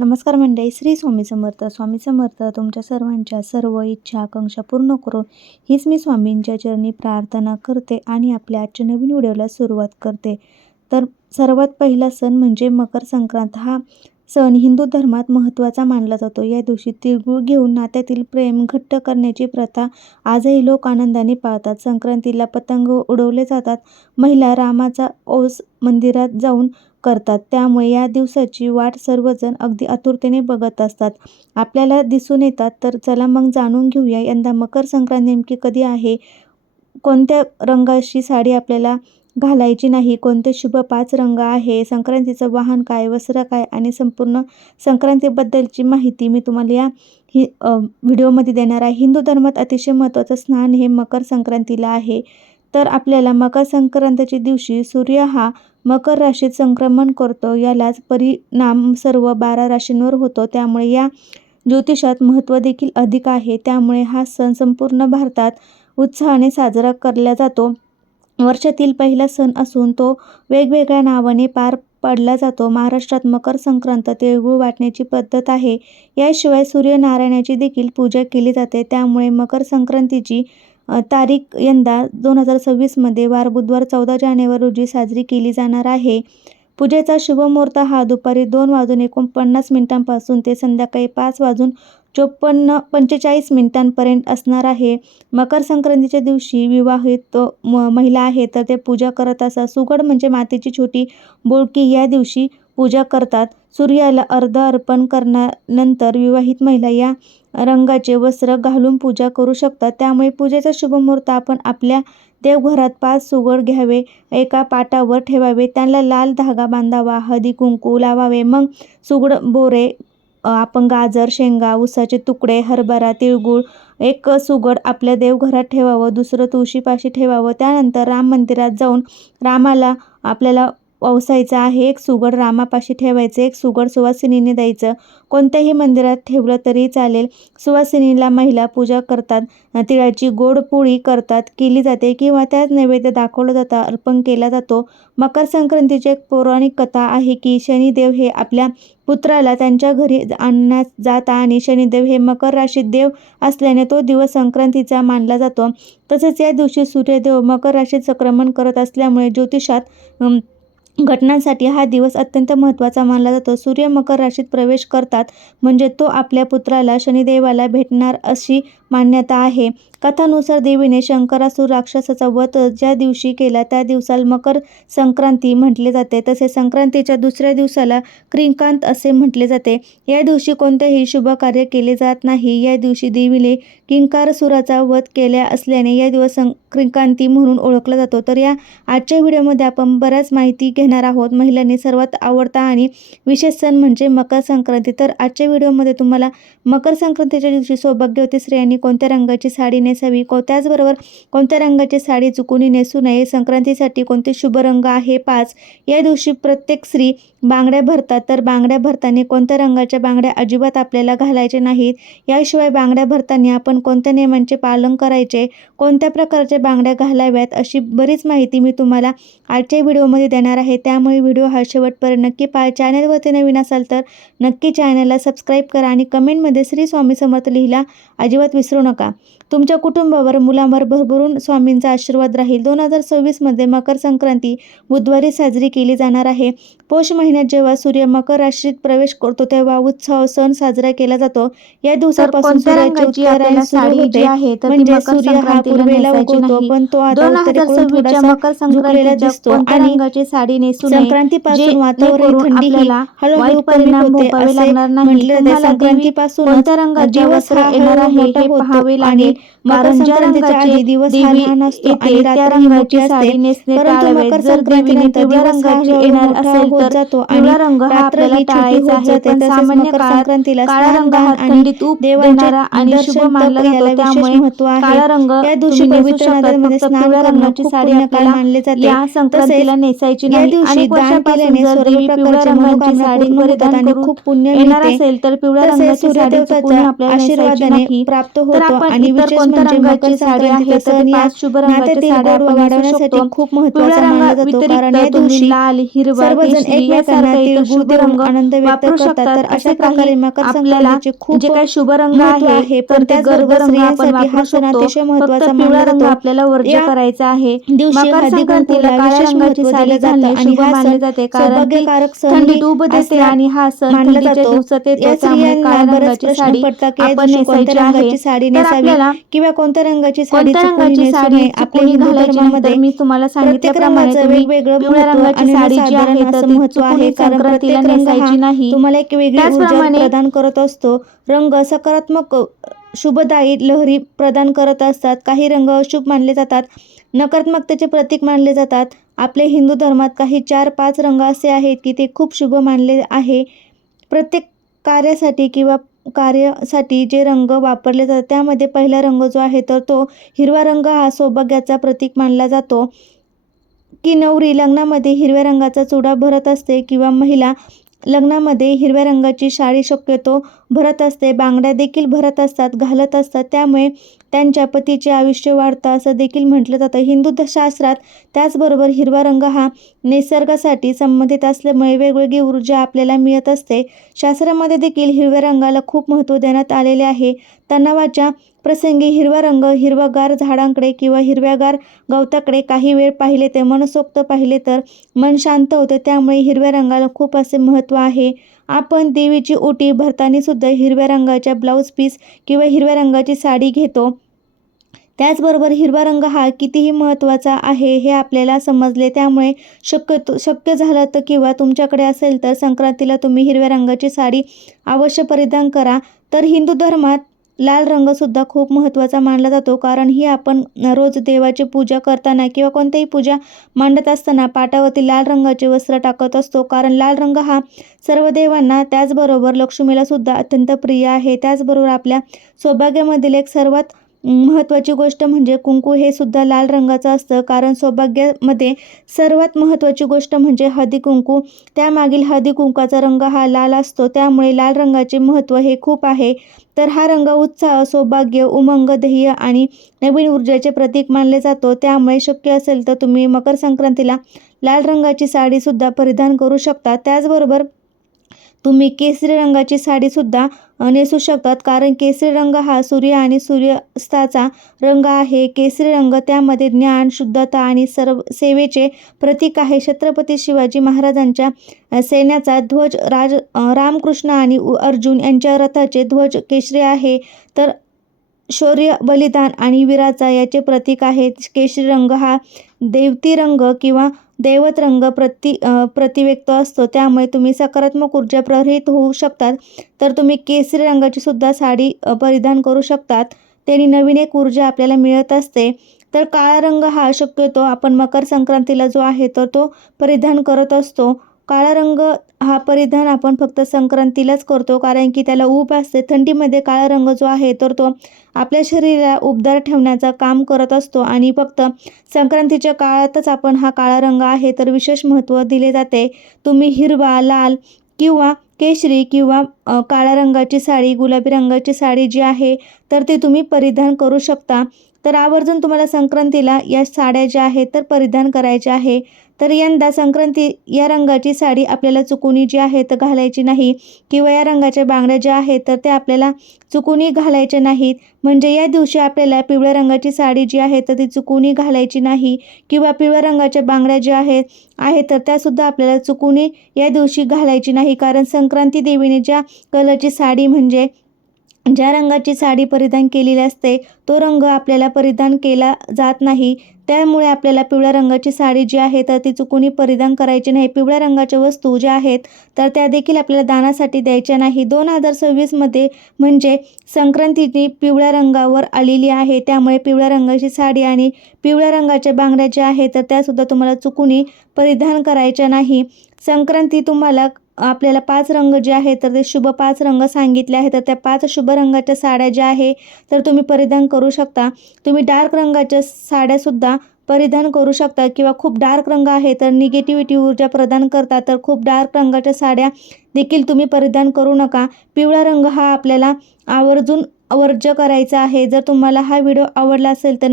नमस्कार मंडळी, श्री स्वामी समर्थ. स्वामी समर्थ तुमच्या सर्वांच्या सर्व इच्छा आकांक्षा पूर्ण करून हीच मी स्वामींच्या चरणी प्रार्थना करते आणि आपल्या आजच्या नवीन व्हिडिओला सुरुवात करते. तर सर्वात पहिला सण म्हणजे मकर संक्रांत. हा सण हिंदू धर्मात महत्त्वाचा मानला जातो. या दिवशी तिळगुळ घेऊन नात्यातील प्रेम घट्ट करण्याची प्रथा आजही लोक आनंदाने पाळतात. संक्रांतीला पतंग उडवले जातात. महिला रामाचा औस मंदिरात जाऊन करतात, त्यामुळे या दिवसाची वाट सर्वजण अगदी आतुरतेने बघत असतात. आपल्याला दिसून येतात. तर चला मग जाणून घेऊया, यंदा मकर संक्रांत नेमकी कधी आहे, कोणत्या रंगाची साडी आपल्याला घालायची नाही, कोणते शुभ 5 रंग आहे, संक्रांतीचं वाहन काय, वस्त्र काय आणि संपूर्ण संक्रांतीबद्दलची माहिती मी तुम्हाला या व्हिडिओमध्ये देणार आहे. हिंदू धर्मात अतिशय महत्त्वाचं स्नान हे मकर संक्रांतीला आहे. तर आपल्याला मकर संक्रांतीच्या दिवशी सूर्य हा मकर राशीत संक्रमण करतो. यालाच परिणाम सर्व 12 राशींवर होतो. त्यामुळे या ज्योतिषात महत्त्व देखील अधिक आहे. त्यामुळे हा सण संपूर्ण भारतात उत्साहाने साजरा केला जातो. वर्षातील पहिला सण असून तो वेगवेगळ्या नावाने पार पडला जातो. महाराष्ट्रात मकर संक्रांत तिळगुळ वाटण्याची पद्धत आहे. याशिवाय सूर्यनारायणाची देखील पूजा केली जाते. त्यामुळे मकर संक्रांतीची तारीख यंदा 2026 मध्ये वार बुधवार 14 जानेवारी रोजी साजरी केली जाणार आहे. पूजेचा शुभ मुहूर्त हा दुपारी 2:49 पासून ते संध्याकाळी 5:45 पर्यंत असणार आहे. मकर संक्रांतीच्या दिवशी विवाहित महिला आहेत तर ते पूजा करत असतात. सुगड म्हणजे मातीची छोटी बोळकी या दिवशी पूजा करतात. सूर्याला अर्घ्य अर्पण करण्यानंतर विवाहित महिला या रंगाचे वस्त्र घालून पूजा करू शकतात. त्यामुळे पूजेचा शुभ मुहूर्त आपण आपल्या देवघरात 5 सुगड घ्यावे, एका पाटावर ठेवावे, त्यांना लाल धागा बांधावा, हळदी कुंकू लावावे. मग सुगड बोरे, आपण गाजर, शेंगा, उसाचे तुकडे, हरभरा, तिळगुळ एक सुगड आपल्या देवघरात ठेवावं, दुसरं तुळशीपाशी ठेवावं. त्यानंतर राम मंदिरात जाऊन रामाला आपल्याला ओवासायचं आहे. एक सुगड रामापाशी ठेवायचं, एक सुगड सुवासिनीने द्यायचं. कोणत्याही मंदिरात ठेवलं तरी चालेल. सुवासिनीला महिला पूजा करतात, तिळाची गोड पोळी केली जाते किंवा त्याच नैवेद्य दाखवलं जातं, अर्पण केला जातो. मकर संक्रांतीची एक पौराणिक कथा आहे की शनिदेव हे आपल्या पुत्राला त्यांच्या घरी आणण्यास जातात आणि शनिदेव हे मकर राशीत देव असल्याने तो दिवस संक्रांतीचा मानला जातो. तसेच या दिवशी सूर्यदेव मकर राशीत संक्रमण करत असल्यामुळे ज्योतिषात घटनांसाठी हा दिवस अत्यंत महत्त्वाचा मानला जातो. सूर्य मकर राशीत प्रवेश करतात म्हणजे तो आपल्या पुत्राला शनिदेवाला भेटणार अशी मान्यता आहे. कथानुसार देवीने शंकरासुर राक्षसाचा वध ज्या दिवशी केला त्या दिवसाला मकर संक्रांती म्हटले जाते. तसेच संक्रांतीच्या दुसऱ्या दिवसाला क्रिंकांत असे म्हटले जाते. या दिवशी कोणतेही शुभ कार्य केले जात नाही. या दिवशी देवीने किंकारासुराचा वध केला असल्याने या दिवस क्रिंकांती म्हणून ओळखला जातो. तर या आजच्या व्हिडिओमध्ये आपण बऱ्याच माहिती घेणार आहोत. महिलांनी सर्वात आवडता आणि विशेष सण म्हणजे मकर संक्रांती. तर आजच्या व्हिडिओमध्ये तुम्हाला मकर संक्रांतीच्या दिवशी सौभाग्यवती स्त्रियांनी कोणत्या रंगाची साडी नेसावी, त्याचबरोबर कोणत्या रंगाची साडी चुकूनही नेसू नये, संक्रांतीसाठी कोणते शुभ रंग आहे 5, या दिवशी प्रत्येक स्त्री बांगड्या भरतात. तर बांगड्या भरताना कोणत्या रंगाच्या बांगड्या अजिबात आपल्याला घालायचे नाहीत. याशिवाय बांगड्या भरताना आपण कोणत्या नियमांचे पालन करायचे, कोणत्या प्रकारच्या बांगड्या घालाव्यात अशी बरीच माहिती मी तुम्हाला आजच्या व्हिडिओमध्ये देणार आहे. त्यामुळे व्हिडिओ हा शेवटपर्यंत नक्की पहा. चॅनलवरती नवीन असाल तर नक्की चॅनलला सबस्क्राईब करा आणि कमेंटमध्ये श्री स्वामी समर्थ लिहिला अजिबात विसरू नका. तुमच्या कुटुंबावर मुलांवर भरभरून स्वामींचा आशीर्वाद राहील. 2026 मध्ये मकर संक्रांती बुधवारी साजरी केली जाणार आहे. पौष महिन्यात जेव्हा सूर्य मकर राशीत प्रवेश करतो तेव्हा उत्सव सण साजरा केला जातो. या दिवसापासून सूर्याची उत्तरायण सुरू होते, म्हणजे सूर्य हा पूर्वेला उगवतो पण तो आता उत्तरेकडून थोडासा झुकलेला दिसतो आणि संक्रांतीपासून वातावरण थंडी हळूहळू कमी होते असे म्हटले जाते. संक्रांतीपासून दिवस हा मोठा होतो आणि मकर संक्रांतीच्या आधी दिवस हा लहान असतो आणि रात्र मोठी असते. परंतु मकर संक्रांतीनंतर दिवस हा येणार असेल होत जातो आणि रात्र ही छोटी होत जाते. तसेच मकर संक्रांतीला स्नानदान आणि देवांच्या दर्शन तप याला विशेष महत्त्व आहे. या दिवशी पवित्र नद्यांमध्ये स्नान करणं खूप पुण्यकाळ मानले जाते. तसेच या दिवशी दान केल्याने सर्व प्रकारच्या मनोकामना पूर्ण होतात आणि खूप पुण्य मिळते. तसेच सूर्यदेवताच्या आशीर्वादाने प्राप्त होतो आणि विशेष म्हणजे मकर संक्रांतीचा सण या नात्यातील गोड वाढवण्यासाठी खूप महत्त्वाचा मानला जातो. कारण या दिवशी सर्वजण एकमेकांना एकमेकांना तिळगुळ देऊन आनंद व्यक्त करतात. तर अशा प्रकारे मकर संक्रांतीचे खूप जे काही शुभ रंग महत्त्व आहे. पण त्याचबरोबर स्त्रियांसाठी हा सण अतिशय महत्त्वाचा मानला जातो. आपल्याला वर्ज्य करायचा आहे. दिवशी मकर हळदी संक्रांतीला कुंकूला काळ्या विशेष रंगाची महत्त्व साडी दिलं जातं घालणे आणि शुभ हा मानले सण जाते, कारण सौभाग्यकारक थंडी सणही डूब देते आणि हा सण मानला थंडीच्या जातो. दिवसात येतो. या त्यामुळे स्त्रियांना काळ्या बरेच रंगाची प्रश्न साडी पडतात की या आपण दिवशी कोणत्या नेसायची आहे. रंगाची साडी तर नेसावी आपल्याला किंवा कोणत्या रंगाची साडी कोणत्या चुकूनही रंगाची नेसू साडी नये. आपल्या चुकूनही हिंदू घालायची नाही, तर धर्मामध्ये मी तुम्हाला प्रत्येक सांगितल्याप्रमाणे रंगाचं तुम्ही वेगवेगळं पिवळ्या महत्त्व रंगाची आणि साडी जी साधारण आहे तर असं ती महत्त्व आहे, चुकूनही कारण संक्रांतीला प्रत्येक रंग हा नेसायची नाही. तुम्हाला एक वेगळी ऊर्जा त्याचप्रमाणे प्रदान करत असतो. रंग सकारात्मक शुभदायी लहरी प्रदान करत असतात. काही रंग अशुभ मानले जातात, नकारात्मकतेचे प्रतीक मानले जातात. आपल्या हिंदू धर्मात काही 4-5 रंग असे आहेत की ते खूप शुभ मानले आहे. प्रत्येक कार्यासाठी किंवा कार्यासाठी जे रंग वापरले जातात त्यामध्ये पहिला रंग जो आहे तर तो हिरवा रंग हा सौभाग्याचा प्रतीक मानला जातो. की नवरी लग्नामध्ये हिरव्या रंगाचा चुडा भरत असते किंवा महिला लग्नामध्ये हिरव्या रंगाची साडी शक्यतो भरत असते, बांगड्या देखील भरत असतात, घालत असतात. त्यामुळे त्यांच्या पतीचे आयुष्य वाढतं असं देखील म्हटलं जातं हिंदू शास्त्रात. त्याचबरोबर हिरवा रंग हा निसर्गासाठी संबंधित असल्यामुळे वेगवेगळी ऊर्जा आपल्याला मिळत असते. शास्त्रामध्ये देखील हिरव्या रंगाला खूप महत्त्व देण्यात आलेले आहे. तणावाच्या प्रसंगी हिरवा रंग हिरवागार झाडांकडे किंवा हिरव्यागार गवताकडे काही वेळ पाहिले ते मनसोक्त पाहिले तर मन शांत होते. त्यामुळे हिरव्या रंगाला खूप असे महत्त्व आहे. आपण देवीची ओटी भरताना सुद्धा हिरव्या रंगाच्या ब्लाऊज पीस किंवा हिरव्या रंगाची साडी घेतो. त्याचबरोबर हिरवा रंग हा कितीही महत्त्वाचा आहे हे आपल्याला समजले. त्यामुळे शक्य झालं तर किंवा तुमच्याकडे असेल तर संक्रांतीला तुम्ही हिरव्या रंगाची साडी अवश्य परिधान करा. तर हिंदू धर्मात लाल रंगसुद्धा खूप महत्त्वाचा मानला जातो, कारण ही आपण रोज देवाची पूजा करताना किंवा कोणतीही पूजा मांडत असताना पाटावरती लाल रंगाचे वस्त्र टाकत असतो, कारण लाल रंग हा सर्व देवांना त्याचबरोबर लक्ष्मीला सुद्धा अत्यंत प्रिय आहे. त्याचबरोबर आपल्या सौभाग्यामधील एक सर्वात महत्त्वाची गोष्ट म्हणजे कुंकू हे सुद्धा लाल रंगाचं असतं, कारण सौभाग्यामध्ये सर्वात महत्त्वाची गोष्ट म्हणजे हळदी कुंकू. त्यामागील हळदी कुंकाचा रंग हा लाल असतो, त्यामुळे लाल रंगाचे महत्त्व हे खूप आहे. तर हा रंग उत्साह, सौभाग्य, उमंग, ध्येय आणि नवीन ऊर्जेचे प्रतीक मानले जातो. त्यामुळे शक्य असेल तर तुम्ही मकर संक्रांतीला लाल रंगाची साडीसुद्धा परिधान करू शकता. त्याचबरोबर तुम्ही केसरी रंगाची साडीसुद्धा नेसू शकतात, कारण केसरी रंग हा सूर्य आणि सूर्यास्ताचा रंग आहे. केसरी रंग त्यामध्ये ज्ञान, शुद्धता आणि सेवेचे प्रतीक आहे. छत्रपती शिवाजी महाराजांच्या सैन्याचा ध्वज रामकृष्ण आणि अर्जुन यांच्या रथाचे ध्वज केशरी आहे. तर शौर्य, बलिदान आणि वीराचा याचे प्रतीक आहे. केशरी रंग हा दैवती रंग किंवा दैवत रंग प्रतिव्यक्त असतो, त्यामुळे तुम्ही सकारात्मक ऊर्जा प्रवाहित होऊ शकतात. तर तुम्ही केसरी रंगाची सुद्धा साडी परिधान करू शकतात. त्याने नवीन एक ऊर्जा आपल्याला मिळत असते. तर काळा रंग हा शक्यतो आपण मकर संक्रांतीला जो आहे तर तो परिधान करत असतो. काळा रंग हा परिधान आपण फक्त संक्रांतीलाच करतो, कारण की त्याला ऊब असते. थंडीमध्ये काळा रंग जो आहे तर तो आपल्या शरीराला उबदार ठेवण्याचं काम करत असतो आणि फक्त संक्रांतीच्या काळातच आपण हा काळा रंग आहे तर विशेष महत्त्व दिले जाते. तुम्ही हिरवा, लाल किंवा केशरी किंवा काळ्या रंगाची साडी, गुलाबी रंगाची साडी जी आहे तर ती तुम्ही परिधान करू शकता. तर आवर्जून तुम्हाला संक्रांतीला या साड्या ज्या आहेत तर परिधान करायच्या आहे. तर यंदा संक्रांती या रंगाची साडी आपल्याला चुकूनही जी आहे तर घालायची नाही किंवा या रंगाच्या बांगड्या ज्या आहेत तर त्या आपल्याला चुकूनही घालायच्या नाहीत. म्हणजे या दिवशी आपल्याला पिवळ्या रंगाची साडी जी आहे तर ती चुकूनही घालायची नाही किंवा पिवळ्या रंगाच्या बांगड्या ज्या आहेत तर त्यासुद्धा आपल्याला चुकूनही या दिवशी घालायची नाही, कारण संक्रांती देवीने ज्या कलरची साडी म्हणजे ज्या रंगाची साडी परिधान केलेली असते तो रंग आपल्याला परिधान केला जात नाही. त्यामुळे आपल्याला पिवळ्या रंगाची साडी जी आहे तर ती चुकूनही परिधान करायची नाही. पिवळ्या रंगाच्या वस्तू ज्या आहेत तर त्या देखील आपल्याला दानासाठी द्यायच्या नाही. 2026मध्ये म्हणजे संक्रांतीची पिवळ्या रंगावर आलेली आहे, त्यामुळे पिवळ्या रंगाची साडी आणि पिवळ्या रंगाच्या बांगड्या ज्या आहेत तर त्यासुद्धा तुम्हाला चुकूनही परिधान करायच्या नाही. संक्रांती तुम्हाला आपल्याला 5 रंग जे आहेत तर ते शुभ 5 रंग सांगितले आहेत, तर त्या 5 शुभ रंगाच्या साड्या ज्या आहे तर तुम्ही परिधान करू शकता. तुम्ही डार्क रंगाच्या साड्यासुद्धा परिधान करू शकता किंवा खूप डार्क रंग आहे तर निगेटिव्हिटी ऊर्जा प्रदान करतात, तर खूप डार्क रंगाच्या साड्या देखील तुम्ही परिधान करू नका. पिवळा रंग हा आपल्याला आवर्जून वर्ज्य करायचा आहे. जर तुम्हाला हा व्हिडिओ आवडला असेल तर